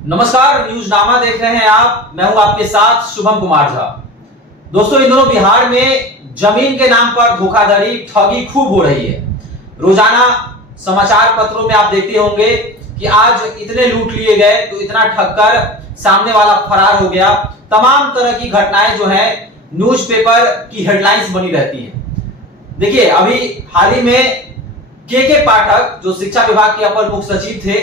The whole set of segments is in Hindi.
नमस्कार, न्यूज नामा देख रहे हैं आप। मैं हूं आपके साथ शुभम कुमार झा। दोस्तों, इन दिनों बिहार में जमीन के नाम पर धोखाधड़ी, ठगी खूब हो रही है। रोजाना समाचार पत्रों में आप देखते होंगे कि आज इतने लूट लिए गए, तो इतना ठगकर सामने वाला फरार हो गया। तमाम तरह की घटनाएं जो है न्यूज़पेपर की हेडलाइंस बनी रहती है। देखिए, अभी हाल ही में के पाठक जो शिक्षा विभाग के अपर मुख्य सचिव थे,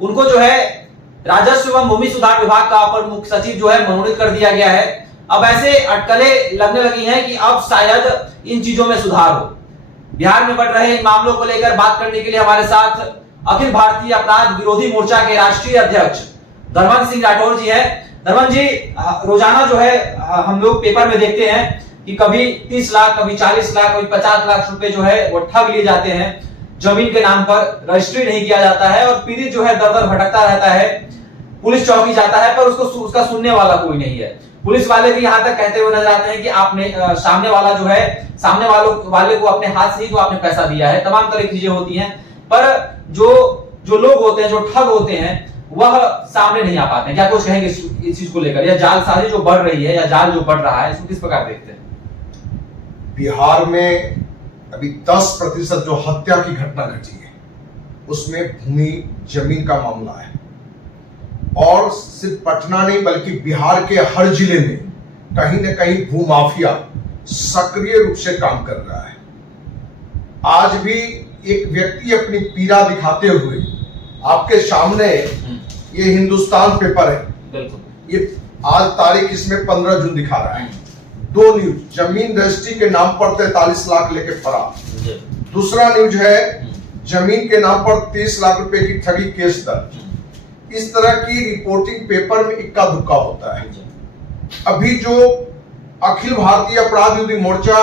उनको जो है राजस्व एवं भूमि सुधार विभाग का अपर मुख्य सचिव जो है मनोनीत कर दिया गया है। अब ऐसे अटकलें लगने लगी हैं कि अब शायद इन चीजों में सुधार हो। बिहार में बढ़ रहे इन मामलों को लेकर बात करने के लिए हमारे साथ अखिल भारतीय अपराध विरोधी मोर्चा के राष्ट्रीय अध्यक्ष धर्मन सिंह राठौर जी हैं। धर्मन जी, रोजाना जो है हम लोग पेपर में देखते हैं कि कभी 30 लाख, कभी 40 लाख, कभी 50 लाख रुपए जो है वो ठग लिए जाते हैं। जमीन के नाम पर रजिस्ट्री नहीं किया जाता है और पीड़ित जो है दर दर भटकता रहता है। पुलिस चौकी जाता है पर उसका सुनने वाला कोई नहीं है। पुलिस वाले भी यहाँ तक कहते हुए नजर आते हैं कि आपने सामने वाले को अपने हाथ से ही तो आपने पैसा दिया है। तमाम तरह की चीजें होती हैं, पर जो लोग होते हैं, जो ठग होते हैं, वह सामने नहीं आ पाते हैं। क्या कुछ कहेंगे इस चीज को लेकर, या जालसाजी जो बढ़ रही है या जाल जो बढ़ रहा है, इसको किस प्रकार देखते हैं? बिहार में अभी 10% जो हत्या की घटना घटी है उसमें भूमि जमीन का मामला है। और सिर्फ पटना नहीं बल्कि बिहार के हर जिले में कहीं न कहीं भूमाफिया सक्रिय रूप से काम कर रहा है। आज भी एक व्यक्ति अपनी पीड़ा दिखाते हुए आपके सामने, ये हिंदुस्तान पेपर है, ये आज तारीख इसमें 15 जून दिखा रहा है। 2 न्यूज, जमीन रजिस्ट्री के नाम पर 43 लाख लेके फरार। दूसरा न्यूज है, जमीन के नाम पर 30 लाख रुपए की ठगी केस दर्ज। इस तरह की रिपोर्टिंग पेपर में इक्का दुक्का होता है। अभी जो अखिल भारतीय अपराध विरोधी मोर्चा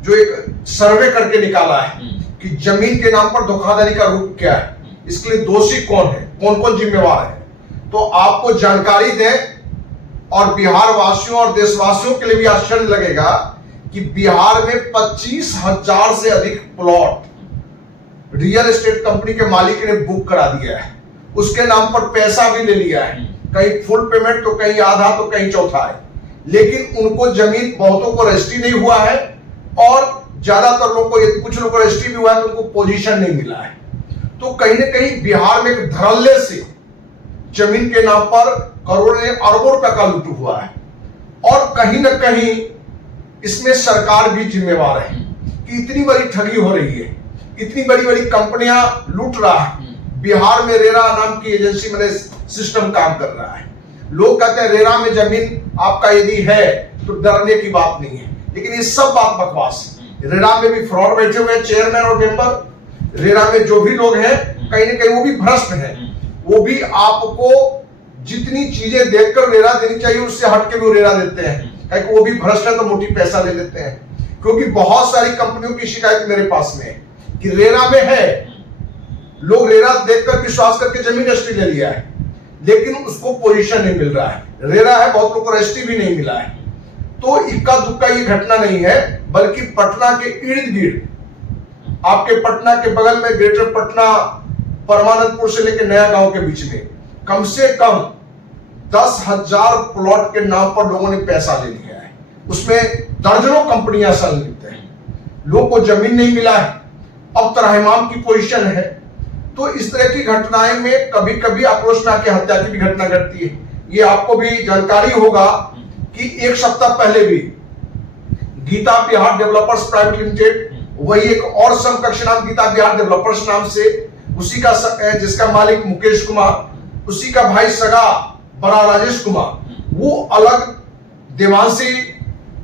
जो एक सर्वे करके निकाला है कि जमीन के नाम पर धोखाधड़ी का रूप क्या है, इसके लिए दोषी कौन है, कौन कौन जिम्मेवार है, तो आपको जानकारी दें। और बिहार वासियों और देशवासियों के लिए भी आश्चर्य लगेगा कि बिहार में 25,000 से अधिक प्लॉट रियल एस्टेट कंपनी के मालिक ने बुक करा दिया है। उसके नाम पर पैसा भी ले लिया है, कहीं फुल पेमेंट तो कहीं आधा तो कहीं चौथा है। लेकिन उनको जमीन, बहुतों को रजिस्ट्री नहीं हुआ है और ज्यादातर लोगों को, कुछ लोगों को रजिस्ट्री भी हुआ है तो उनको पोजीशन नहीं मिला है। तो कहीं ना कहीं बिहार में एक धड़ल्ले से जमीन के नाम पर करोड़ों अरबों रुपए का लूट हुआ है। और कहीं ना कहीं इसमें सरकार भी जिम्मेवार है कि इतनी बड़ी ठगी हो रही है, इतनी बड़ी बड़ी कंपनियां लूट रहा है। बिहार में रेरा नाम की एजेंसी में सिस्टम काम कर रहा है। लोग कहते हैं रेरा में जमीन आपका यदि है तो डरने की बात नहीं है, लेकिन ये सब बात बकवास है। रेरा में भी फ्रॉड बैठे हुए हैं, चेयरमैन और मेंबर। रेरा में जो भी लोग हैं कहीं ना कहीं वो भी भ्रष्ट हैं। वो भी आपको जितनी चीजें देखकर रेरा देनी चाहिए उससे हटके भी रेरा देते हैं, क्योंकि वो भी भ्रष्ट है तो मोटी पैसा ले लेते हैं। क्योंकि बहुत सारी कंपनियों की शिकायत मेरे पास में है कि रेरा में है, लोग रेरा देखकर विश्वास करके जमीन रजिस्ट्री ले लिया है, लेकिन उसको पोजीशन नहीं मिल रहा है। रेरा है, बहुत लोगों को रजिस्ट्री भी नहीं मिला है। तो इक्का दुक्का ये घटना नहीं है, बल्कि पटना के इर्द गिर्द, आपके पटना के बगल में ग्रेटर पटना, परमानंदपुर से लेकर नया गांव के बीच में कम से कम 10,000 प्लॉट के नाम पर लोगों ने पैसा ले लिया है। उसमें दर्जनों कंपनियां संलिप्त हैं। लोगों को जमीन नहीं मिला है, अब त्राहिमाम की पोजीशन है। तो इस तरह की घटनाएं में कभी कभी आक्रोश में आके हत्या की भी घटना घटती है। ये आपको भी जानकारी होगा कि 1 सप्ताह पहले भी Geeta Bihar developers private limited, वही एक और समकक्ष नाम गीता बिहार डेवलपर्स नाम से, उसी का जिसका मालिक मुकेश कुमार, उसी का भाई सगा बड़ा राजेश कुमार, वो अलग Devanshi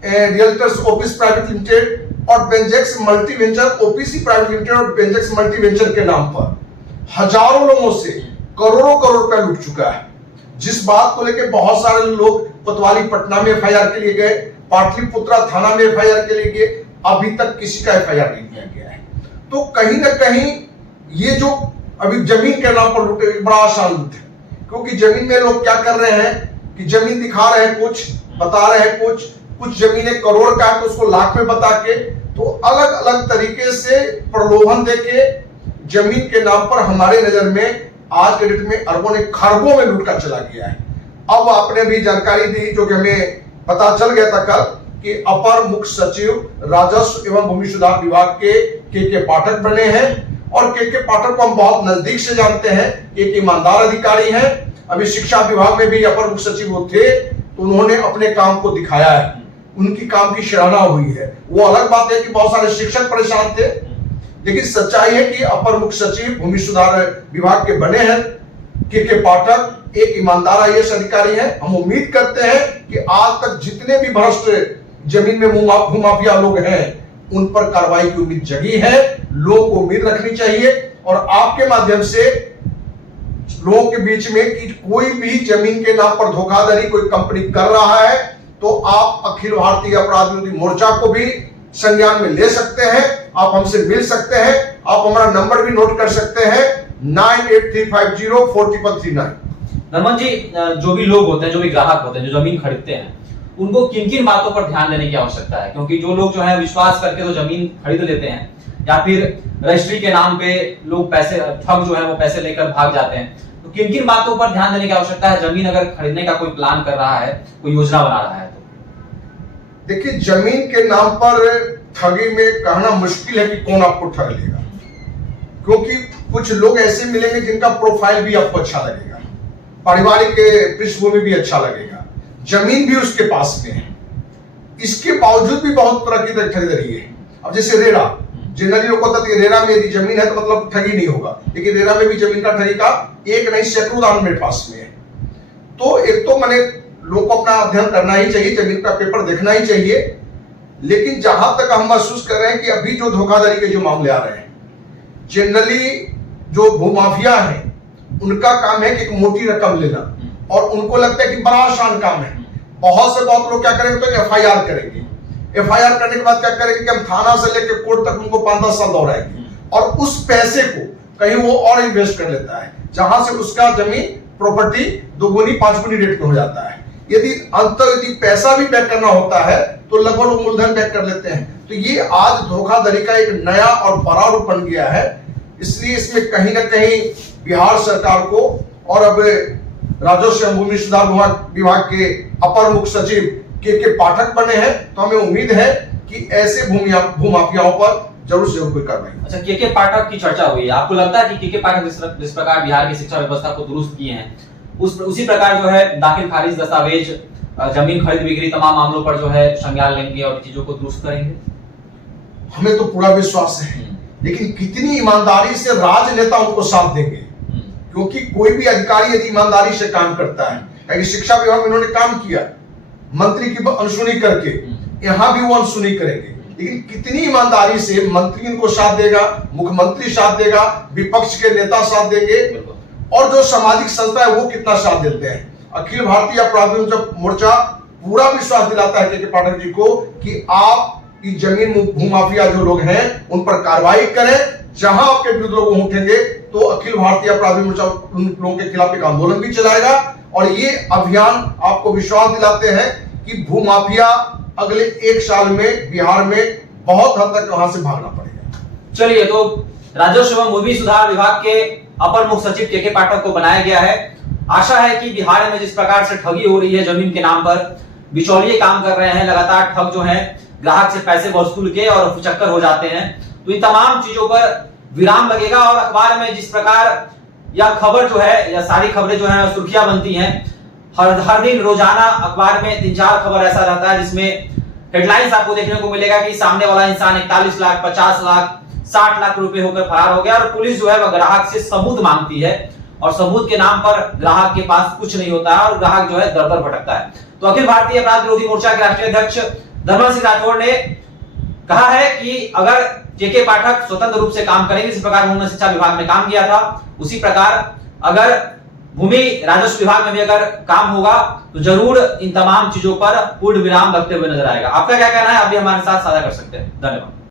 realtors office private limited और Benjex multi venture OPC private limited और बेंजेक्स मल्टी वेंचर के नाम पर हजारों लोगों से करोड़ों करोड़ रुपया लूट चुका है। जिस बात को लेकर बहुत सारे लोग कोतवाली पटना में एफआईआर के लिए गए, पाटलिपुत्रा थाना में एफआईआर के लिए गए, अभी तक किसी का एफआईआर नहीं किया गया है। तो कहीं ना कहीं ये जो अभी जमीन के नाम पर लूट बड़ा आसान लूट है। क्योंकि जमीन में लोग क्या कर रहे हैं कि जमीन दिखा रहे हैं कुछ, बता रहे हैं कुछ जमीनें करोड़ का है तो उसको लाख में बता के, तो अलग अलग तरीके से प्रलोभन देके जमीन के नाम पर हमारे नजर में आज के डेट में अरबों ने खरबों में लूट कर चला गया है। अब आपने भी जानकारी दी जो कि हमें पता चल गया था कल कि अपर मुख्य सचिव राजस्व एवं भूमि सुधार विभाग के पाठक बने हैं। और के पाठक को हम बहुत नजदीक से जानते हैं, एक ईमानदार अधिकारी हैं। अभी शिक्षा विभाग में भी अपर मुख्य सचिव वो थे, तो उन्होंने अपने काम को दिखाया है, उनकी काम की सराहना हुई है। वो अलग बात है कि बहुत सारे शिक्षक परेशान थे, लेकिन सच्चाई है कि अपर मुख्य सचिव भूमि सुधार विभाग के बने हैं के पाठक एक ईमानदार आईएएस अधिकारी है। हम उम्मीद करते हैं कि आज तक जितने भी भ्रष्ट जमीन में भूमाफिया लोग हैं उन पर कार्रवाई की उम्मीद जगी है। लोगों को उम्मीद रखनी चाहिए और आपके माध्यम से लोगों के बीच में कि कोई भी जमीन के नाम पर धोखाधड़ी कोई कंपनी कर रहा है तो आप अखिल भारतीय अपराध विरोधी मोर्चा को भी संज्ञान में ले सकते हैं। आप हमसे मिल सकते हैं, आप हमारा नंबर भी नोट कर सकते हैं 98350439। नरमन जी, जो भी लोग होते हैं, जो भी ग्राहक होते हैं, जो जमीन खरीदते हैं, उनको किन किन बातों पर ध्यान देने की आवश्यकता है? क्योंकि जो लोग जो है विश्वास करके तो जमीन खरीद लेते हैं, या फिर रजिस्ट्री के नाम पे लोग पैसे ठग जो है वो पैसे लेकर भाग जाते हैं, तो किन किन बातों पर ध्यान देने की आवश्यकता है जमीन अगर खरीदने का कोई प्लान कर रहा है, कोई योजना बना रहा है? तो देखिए, जमीन के नाम पर ठगी में कहना मुश्किल है कि कौन आपको ठग लेगा, क्योंकि कुछ लोग ऐसे मिलेंगे जिनका प्रोफाइल भी आपको अच्छा लगेगा, पारिवारिक पृष्ठभूमि भी अच्छा लगेगा, जमीन भी उसके पास में है, इसके बावजूद भी बहुत तरह की ठगी है। अब जैसे रेरा, जनरली लोग कहते हैं रेरा में यदि जमीन है तो मतलब ठगी नहीं होगा, लेकिन रेरा में भी जमीन का ठगी का एक नहीं सैकड़ों उदाहरण मेरे पास में है। तो एक तो मैंने लोग को अपना अध्ययन करना ही चाहिए, जमीन का पेपर देखना ही चाहिए, लेकिन जहां तक हम महसूस कर रहे हैं कि अभी जो धोखाधड़ी के जो मामले आ रहे हैं, जनरली जो भूमाफिया है उनका काम है कि एक मोटी रकम लेना, और उनको लगता है कि बड़ा आसान काम है। बहुत से बहुत लोग क्या करेंगे तो एफआईआर करेंगे, एफआईआर करने के बाद क्या करेंगे कि हम थाना से लेकर कोर्ट तक उनको 5-10 साल दौड़ाएंगे, और उस पैसे को कहीं वो और इन्वेस्ट कर लेता है, जहां से उसका जमीन प्रॉपर्टी 2-5 रेट पे हो जाता है। यदि पैसा भी बैक करना होता है तो लगभग वो मूलधन बैक कर लेते हैं। तो ये आज धोखाधड़ी का एक नया और बड़ा रूप बन गया है। इसलिए इसमें कहीं ना कहीं बिहार सरकार को, और अब राजस्व एवं भूमि सुधार विभाग के अपर मुख्य सचिव के पाठक बने हैं, तो हमें उम्मीद है कि ऐसे भूमाफियाओं पर जरूर से जरूर कोई कार्रवाई। अच्छा, के पाठक की चर्चा हुई है, आपको लगता है कि के पाठक जिस प्रकार बिहार की शिक्षा व्यवस्था को दुरुस्त किए हैं, उसी प्रकार जो है दाखिल खारिज दस्तावेज, जमीन खरीद बिक्री तमाम मामलों पर जो है संज्ञान लेंगे और चीजों को दुरुस्त करेंगे? हमें तो पूरा विश्वास है, लेकिन कितनी ईमानदारी से राजनेता उनको साथ देंगे, क्योंकि कोई भी अधिकारी यदि ईमानदारी से काम करता है, शिक्षा विभाग में उन्होंने काम किया, मंत्री की अनसुनी करके, यहां भी वो अनसुनी करेंगे, लेकिन कितनी ईमानदारी से मंत्री इनको साथ देगा, मुख्यमंत्री साथ देगा, विपक्ष के नेता साथ देंगे, और जो सामाजिक संस्था है वो कितना साथ देते हैं। अखिल भारतीय अपराध विरोधी मोर्चा पूरा विश्वास दिलाता है के पाठक जी को कि आप इस जमीन भूमाफिया जो लोग हैं उन पर कार्रवाई करें। जहां आपके विरुद्ध लोग उठेंगे तो अखिल भारतीय अपराध विरोधी मोर्चा उन लोगों के खिलाफ एक आंदोलन भी चलाएगा, और ये अभियान आपको विश्वास दिलाते हैं कि भूमाफिया अगले 1 साल में बिहार में बहुत हद तक वहां से भागना पड़ेगा। चलिए, तो राजस्व एवं भूमि सुधार विभाग के अपर मुख्य सचिव के पाठक को बनाया गया है। आशा है कि बिहार में जिस प्रकार से ठगी हो रही है जमीन के नाम पर, बिचौलिए काम कर रहे हैं, लगातार ठग जो है ग्राहक से पैसे वसूल के और चक्कर हो जाते हैं, तो इन तमाम चीजों पर विराम लगेगा। और अखबार में जिस प्रकार यह खबर जो है, या सारी खबरें जो है सुर्खियां बनती हैं, हर दिन रोजाना अखबार में 3-4 खबर ऐसा रहता है जिसमें हेडलाइंस आपको देखने को मिलेगा कि सामने वाला इंसान 41 लाख, 50 लाख, 60 लाख रुपए होकर फरार हो गया, और पुलिस जो है वह ग्राहक से सबूत मांगती है, और सबूत के नाम पर ग्राहक के पास कुछ नहीं होता है और ग्राहक जो है दर-दर भटकता है। तो अखिल भारतीय अपराध विरोधी मोर्चा के राष्ट्रीय अध्यक्ष धर्मन सिंह राठौड़ ने कहा है कि अगर के पाठक स्वतंत्र रूप से काम करेंगे, जिस प्रकार उन्होंने शिक्षा विभाग में काम किया था, उसी प्रकार अगर भूमि राजस्व विभाग में भी अगर काम होगा तो जरूर इन तमाम चीजों पर पूर्ण विराम लगते हुए नजर आएगा। आपका क्या कहना है, आप भी हमारे साथ साझा कर सकते हैं। धन्यवाद।